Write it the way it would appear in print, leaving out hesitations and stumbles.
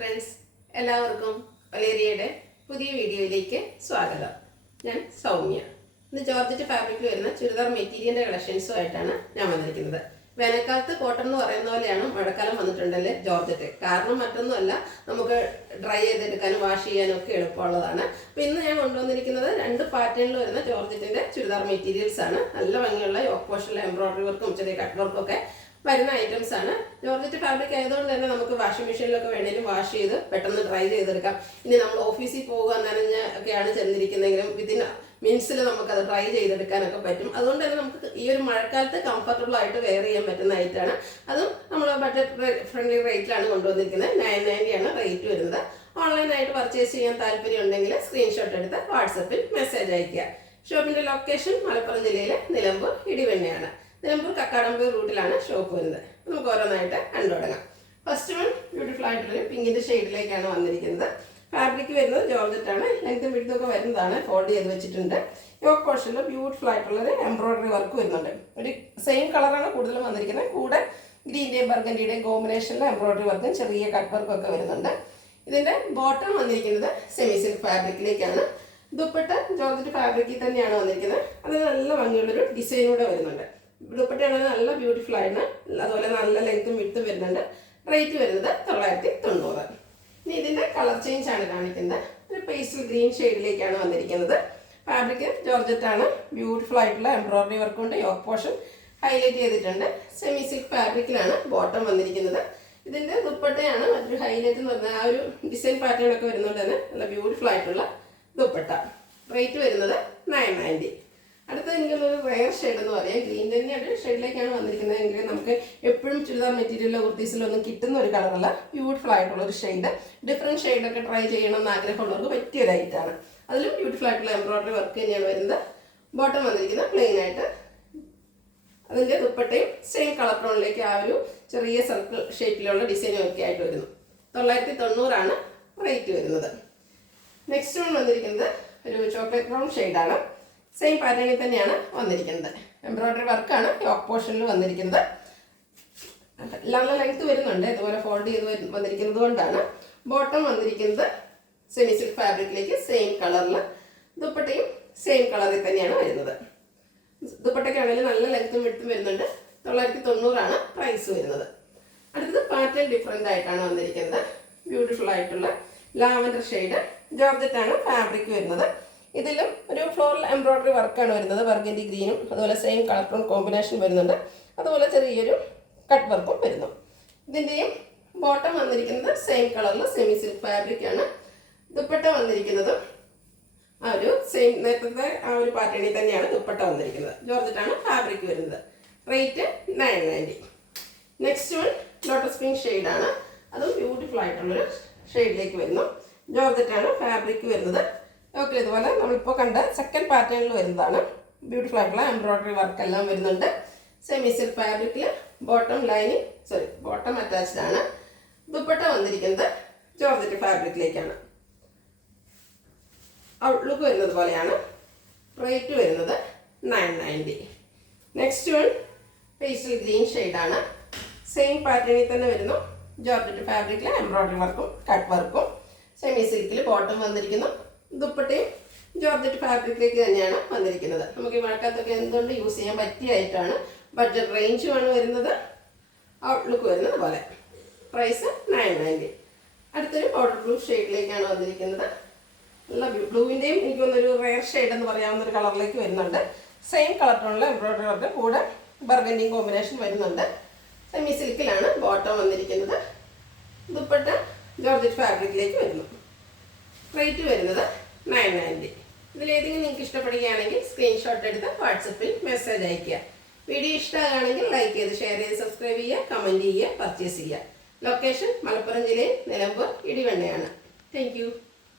Friends എല്ലാവർക്കും വലേറിയയുടെ പുതിയ വീഡിയോയിലേക്ക് സ്വാഗതം. ഞാൻ സൗമ്യ. ഇന്ന് ജോർജറ്റ് ഫാബ്രിക്കിൽ വരുന്ന ചുരിദാർ മെറ്റീരിയലിൻ്റെ കളക്ഷൻസുമായിട്ടാണ് ഞാൻ വന്നിരിക്കുന്നത്. വേനൽക്കാലത്ത് കോട്ടൺ എന്ന് പറയുന്ന പോലെയാണ് മഴക്കാലം വന്നിട്ടുണ്ടല്ലേ ജോർജറ്റ്. കാരണം മറ്റൊന്നുമല്ല, നമുക്ക് ഡ്രൈ ചെയ്തെടുക്കാനും വാഷ് ചെയ്യാനും ഒക്കെ എളുപ്പമുള്ളതാണ്. അപ്പോൾ ഇന്ന് ഞാൻ കൊണ്ടുവന്നിരിക്കുന്നത് 2 പാറ്റേണിൽ വരുന്ന ജോർജറ്റിൻ്റെ ചുരിദാർ മെറ്റീരിയൽസ് ആണ്. നല്ല ഭംഗിയുള്ള യോക്ക് പോർഷനിലെ എംബ്രോയിഡറി വർക്കും ചെറിയ കട്ട് വർക്കും ഒക്കെ വരുന്ന ഐറ്റംസ് ആണ്. ജോർജറ്റ് ഫാബ്രിക് ആയതുകൊണ്ട് തന്നെ നമുക്ക് വാഷിംഗ് മെഷീനിലൊക്കെ വേണമെങ്കിലും വാഷ് ചെയ്ത് പെട്ടെന്ന് ഡ്രൈ ചെയ്തെടുക്കാം. ഇനി നമ്മൾ ഓഫീസിൽ പോകുക നനഞ്ഞ ഒക്കെയാണ് ചെന്നിരിക്കുന്നതെങ്കിലും വിതിൻ മിനിറ്റ്സിൽ നമുക്കത് ഡ്രൈ ചെയ്തെടുക്കാനൊക്കെ പറ്റും. അതുകൊണ്ട് തന്നെ നമുക്ക് ഈ ഒരു മഴക്കാലത്ത് കംഫർട്ടബിൾ ആയിട്ട് വെയർ ചെയ്യാൻ പറ്റുന്ന ഐറ്റാണ്. അതും നമ്മൾ ബഡ്ജറ്റ് ഫ്രണ്ട്ലി റേറ്റിലാണ് കൊണ്ടുവന്നിരിക്കുന്നത്. 990 ആണ് റേറ്റ് വരുന്നത്. ഓൺലൈനായിട്ട് പർച്ചേസ് ചെയ്യാൻ താല്പര്യം ഉണ്ടെങ്കിൽ സ്ക്രീൻഷോട്ട് എടുത്ത് വാട്സപ്പിൽ മെസ്സേജ് അയയ്ക്കുക. ഷോപ്പിൻ്റെ ലൊക്കേഷൻ മലപ്പുറം ജില്ലയിലെ നിലമ്പൂർ ഇടിവെണ്ണയാണ്. നിലമ്പൂർ കക്കാടമ്പൂർ റൂട്ടിലാണ് ഷോപ്പ് വരുന്നത്. നമുക്ക് ഓരോന്നായിട്ട് കണ്ടു തുടങ്ങാം. ഫസ്റ്റ് വൺ ബ്യൂട്ടിഫുൾ ആയിട്ടുള്ളൊരു പിങ്കിൻ്റെ ഷെയ്ഡിലേക്കാണ് വന്നിരിക്കുന്നത്. ഫാബ്രിക് വരുന്നത് ജോർജറ്റ് ആണ്. ലെങ്ത്തും വിഡ്ത്തും വരുന്നതാണ്. ഫോൾഡ് ചെയ്ത് വെച്ചിട്ടുണ്ട്. യോക്ക് പോർഷനിൽ ബ്യൂട്ടിഫുൾ ആയിട്ടുള്ളൊരു എംബ്രോയിഡറി വർക്ക് വരുന്നുണ്ട്. ഒരു സെയിം കളറാണ് കൂടുതലും വന്നിരിക്കുന്നത്. കൂടെ ഗ്രീൻ്റെയും ബർഗൻഡിയുടെയും കോമ്പിനേഷനിൽ എംബ്രോയിഡറി വർക്കും ചെറിയ കട്ട് വർക്കും ഒക്കെ വരുന്നുണ്ട്. ഇതിൻ്റെ ബോട്ടം വന്നിരിക്കുന്നത് സെമി സിൽക്ക് ഫാബ്രിക്കിലേക്കാണ്. ദുപ്പട്ട ജോർജറ്റ് ഫാബ്രിക്കിൽ തന്നെയാണ് വന്നിരിക്കുന്നത്. അതിന് നല്ല ഭംഗിയുള്ളൊരു ഡിസൈനൂടെ വരുന്നുണ്ട്. ദുപ്പട്ടയാണെങ്കിൽ നല്ല ബ്യൂട്ടിഫുൾ ആണ്. അതുപോലെ നല്ല ലെങ്ത്തും വിഡ്ത്തും വരുന്നുണ്ട്. റേറ്റ് വരുന്നത് 990. ഇനി ഇതിൻ്റെ കളർ ചേഞ്ച് ആണ് കാണിക്കുന്നത്. ഒരു പേസ്റ്റൽ ഗ്രീൻ ഷെയ്ഡിലേക്കാണ് വന്നിരിക്കുന്നത്. ഫാബ്രിക് ജോർജറ്റ് ആണ്. ബ്യൂട്ടിഫുൾ ആയിട്ടുള്ള എംബ്രോയിഡറി വർക്ക് കൊണ്ട് യോക്ക് പോർഷൻ ഹൈലൈറ്റ് ചെയ്തിട്ടുണ്ട്. സെമി സിൽക്ക് ഫാബ്രിക്കിലാണ് ബോട്ടം വന്നിരിക്കുന്നത്. ഇതിൻ്റെ ദുപ്പട്ടയാണ് മറ്റൊരു ഹൈലൈറ്റ് എന്ന് പറഞ്ഞാൽ ആ ഒരു ഡിസൈൻ പാറ്റേൺ ഒക്കെ വരുന്നുണ്ട് തന്നെ. നല്ല ബ്യൂട്ടിഫുൾ ആയിട്ടുള്ള ദുപ്പട്ട. റേറ്റ് വരുന്നത് 990. അടുത്ത എനിക്കുള്ളൊരു റെയർ ഷെയ്ഡ് എന്ന് പറയാം. ഗ്രീൻ തന്നെയാണ് ഷെയ്ഡിലേക്കാണ് വന്നിരിക്കുന്നത്. എങ്കിലും നമുക്ക് എപ്പോഴും ചുരിദാർ മെറ്റീരിയലോ കുർത്തീസിലൊന്നും കിട്ടുന്ന ഒരു കളറല്ല. ബ്യൂട്ടിഫുൾ ആയിട്ടുള്ളൊരു ഷെയ്ഡ്. ഡിഫറെൻറ്റ് ഷെയ്ഡൊക്കെ ട്രൈ ചെയ്യണമെന്ന് ആഗ്രഹമുള്ളവർക്ക് പറ്റിയൊരു ഐറ്റാണ്. അതിലും ബ്യൂട്ടിഫുൾ ആയിട്ടുള്ള എംബ്രോയിഡറി വർക്ക് തന്നെയാണ് വരുന്നത്. ബോട്ടം വന്നിരിക്കുന്നത് പ്ലെയിൻ ആയിട്ട്. അതിൻ്റെ ദുപ്പട്ടയും സെയിം കളർ ടോണിലേക്ക് ആ ഒരു ചെറിയ സർക്കിൾ ഷേപ്പിലുള്ള ഡിസൈനും ഒക്കെ ആയിട്ട് വരുന്നു. 990 റേറ്റ് വരുന്നത്. നെക്സ്റ്റ് വൺ വന്നിരിക്കുന്നത് ഒരു ചോക്ലേറ്റ് ബ്രൗൺ ഷെയ്ഡാണ്. സെയിം പാറ്റേണിൽ തന്നെയാണ് വന്നിരിക്കുന്നത്. എംബ്രോയിഡറി വർക്കാണ് യോക്ക് പോർഷനിൽ വന്നിരിക്കുന്നത്. നല്ല ലെങ്ത് വരുന്നുണ്ട്. ഇതുപോലെ ഫോൾഡ് ചെയ്ത് വന്നിരിക്കുന്നത് കൊണ്ടാണ്. ബോട്ടം വന്നിരിക്കുന്നത് സെമി സിൽക്ക് ഫാബ്രിക്കിലേക്ക് സെയിം കളറിൽ. ദുപ്പട്ടയും സെയിം കളറിൽ തന്നെയാണ് വരുന്നത്. ദുപ്പട്ടയ്ക്കാണെങ്കിൽ നല്ല ലെങ്ത്തും വിഡ്ത്തും വരുന്നുണ്ട്. 990 പ്രൈസ് വരുന്നത്. അടുത്തത് പാറ്റേൺ ഡിഫറെൻ്റ് ആയിട്ടാണ് വന്നിരിക്കുന്നത്. ബ്യൂട്ടിഫുൾ ആയിട്ടുള്ള ലാവൻഡർ ഷെയ്ഡ്. ജോർജറ്റ് ആണ് ഫാബ്രിക് വരുന്നത്. ഇതിലും ഒരു ഫ്ലോറൽ എംബ്രോയിഡറി വർക്കാണ് വരുന്നത്. ബർഗൻഡി ഗ്രീനും അതുപോലെ സെയിം കളർ ടോൺ കോമ്പിനേഷൻ വരുന്നുണ്ട്. അതുപോലെ ചെറിയൊരു കട്ട് വർക്കും വരുന്നു. ഇതിൻ്റെയും ബോട്ടം വന്നിരിക്കുന്നത് സെയിം കളറിൽ സെമി സിൽക്ക് ഫാബ്രിക്കാണ്. ദുപ്പട്ട വന്നിരിക്കുന്നതും ആ ഒരു സെയിം നേരത്തെ ആ ഒരു പാറ്റേണിൽ തന്നെയാണ് ദുപ്പട്ട വന്നിരിക്കുന്നത്. ജോർജറ്റാണ് ഫാബ്രിക് വരുന്നത്. Rate 990. Next one lotus pink ഷെയ്ഡാണ്. അതും ബ്യൂട്ടിഫുൾ ആയിട്ടുള്ളൊരു ഷെയ്ഡിലേക്ക് വരുന്നു. ജോർജറ്റാണ് ഫാബ്രിക് വരുന്നത്. ഓക്കെ, ഇതുപോലെ നമ്മളിപ്പോൾ കണ്ട സെക്കൻഡ് പാറ്റേണിൽ വരുന്നതാണ്. ബ്യൂട്ടിഫുൾ ആയിട്ടുള്ള എംബ്രോയിഡറി വർക്ക് എല്ലാം വരുന്നുണ്ട്. സെമി സിൽക്ക് ഫാബ്രിക്കിൽ ബോട്ടം ബോട്ടം അറ്റാച്ച്ഡ് ആണ്. ദുപ്പട്ട വന്നിരിക്കുന്നത് ജോർജറ്റ് ഫാബ്രിക്കിലേക്കാണ്. ഔട്ട്ലുക്ക് വരുന്നത് പോലെയാണ്. റേറ്റ് വരുന്നത് 990. നെക്സ്റ്റ് വൺ പേസ്റ്റൽ ഗ്രീൻ ഷെയ്ഡാണ്. സെയിം പാറ്റേണിൽ തന്നെ വരുന്നു. ജോർജറ്റ് ഫാബ്രിക്കിൽ എംബ്രോയിഡറി വർക്കും കട്ട് വർക്കും. സെമി സിൽക്കിൽ ബോട്ടം വന്നിരിക്കുന്നു. ദുപ്പട്ടയും ജോർജറ്റ് ഫാബ്രിക്കിലേക്ക് തന്നെയാണ് വന്നിരിക്കുന്നത്. നമുക്ക് ഈ മഴക്കാലത്തൊക്കെ എന്തുകൊണ്ട് യൂസ് ചെയ്യാൻ പറ്റിയ ആയിട്ടാണ്. ബഡ്ജറ്റ് റേഞ്ചുമാണ് വരുന്നത്. ഔട്ട്ലുക്ക് വരുന്നത് പോലെ. പ്രൈസ് 990. അടുത്തൊരു പൗഡർ ബ്ലൂ ഷെയ്ഡിലേക്കാണ് വന്നിരിക്കുന്നത്. നല്ല ബ്ലൂവിൻ്റെയും എനിക്ക് തോന്നുന്നൊരു റെയർ ഷെയ്ഡ് എന്ന് പറയാവുന്നൊരു കളറിലേക്ക് വരുന്നുണ്ട്. സെയിം കളർ ടോണിലെ എംബ്രോയിഡറി വർക്ക് കൂടെ ബർഗൻഡിയും കോമ്പിനേഷൻ വരുന്നുണ്ട്. സെമി സിൽക്കിലാണ് ബോട്ടം വന്നിരിക്കുന്നത്. ദുപ്പട്ട ജോർജറ്റ് ഫാബ്രിക്കിലേക്ക് വരുന്നു. റേറ്റ് വരുന്നത് 990. ഇതിലേതെങ്കിലും നിങ്ങൾക്ക് ഇഷ്ടപ്പെടുകയാണെങ്കിൽ സ്ക്രീൻഷോട്ട് എടുത്ത് വാട്സപ്പിൽ മെസ്സേജ് അയയ്ക്കുക. വീഡിയോ ഇഷ്ടമാണെങ്കിൽ ലൈക്ക് ചെയ്ത് ഷെയർ ചെയ്ത് സബ്സ്ക്രൈബ് ചെയ്യുക, കമൻറ്റ് ചെയ്യുക, പർച്ചേസ് ചെയ്യുക. ലൊക്കേഷൻ മലപ്പുറം ജില്ലയിൽ നിലമ്പൂർ ഇടിവെണ്ണയാണ്. Thank you.